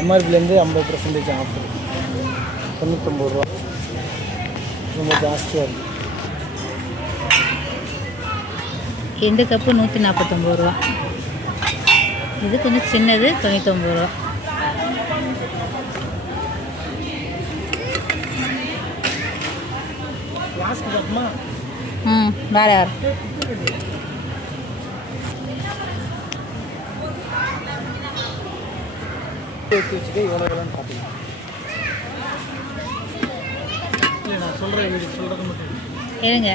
எம்ஆர்பிலேருந்து 50% offer. 99 ரூபா. ரொம்ப ஜாஸ்தியாக இருக்குது. இந்த கப்பு 149 ரூபா. இது கொஞ்சம் சின்னது 99 ரூபா. கிளாஸ்க்கு பார்க்குமா? வேறு யார் வச்சுட்டு எவ்வளோ எவ்வளோன்னு பார்த்துக்கலாம். இல்லை நான் சொல்கிறேன், வீடு சொல்கிறது மட்டும் ஏங்க.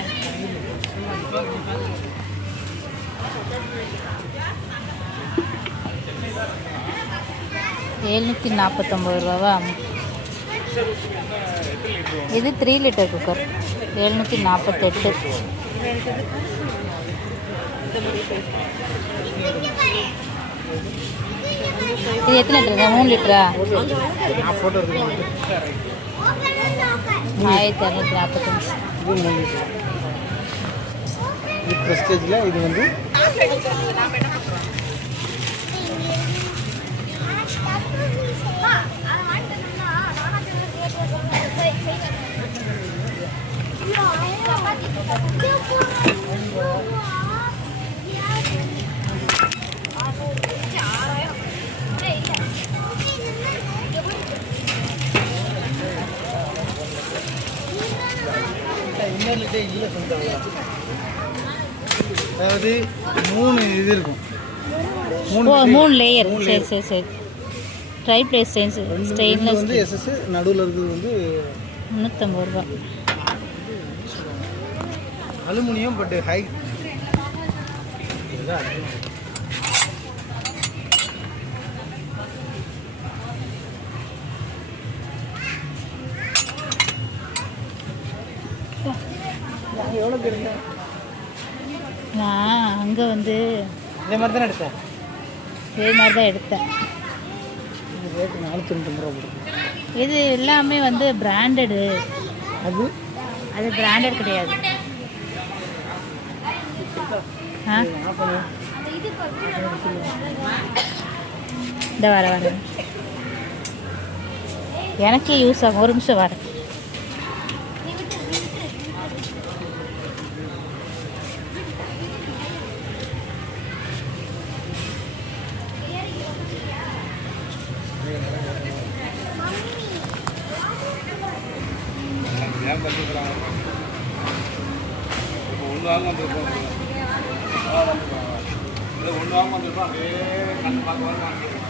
₹749 இது 3 லிட்டர் குக்கர் 748. இது எத்தனை லிட்டருங்க? 3 லிட்டரா? 1245. இது 3 லிட்டர். இது ப்ரெஸ்டேஜில். இது வந்து இல்லை சொல்லிட்டாங்க. அதாவது 3 இது இருக்கும். 3 லேயர். சரி சரி சரி. ட்ரை பிளேஸ் ஸ்டெயின்லெஸ் வந்து எஸ்எஸ். நடுவில் இருக்கிறது வந்து 350 ரூபா. Aluminium but high. எவ்வளோ பேர்? நான் அங்கே வந்து இதே மாதிரி தானே எடுத்தேன். இதே மாதிரி தான் எடுத்தேன். ரேட்டு 490 ரூபா போடுது. இது எல்லாமே வந்து பிராண்டடு. அது பிராண்டட் கிடையாது. இந்த வர எனக்கே யூஸ் ஆகும். ஒரு நிமிஷம் வரேன். ஒன்று வாங்க வந்துருப்போம். அப்படியே கண்ணு பார்க்க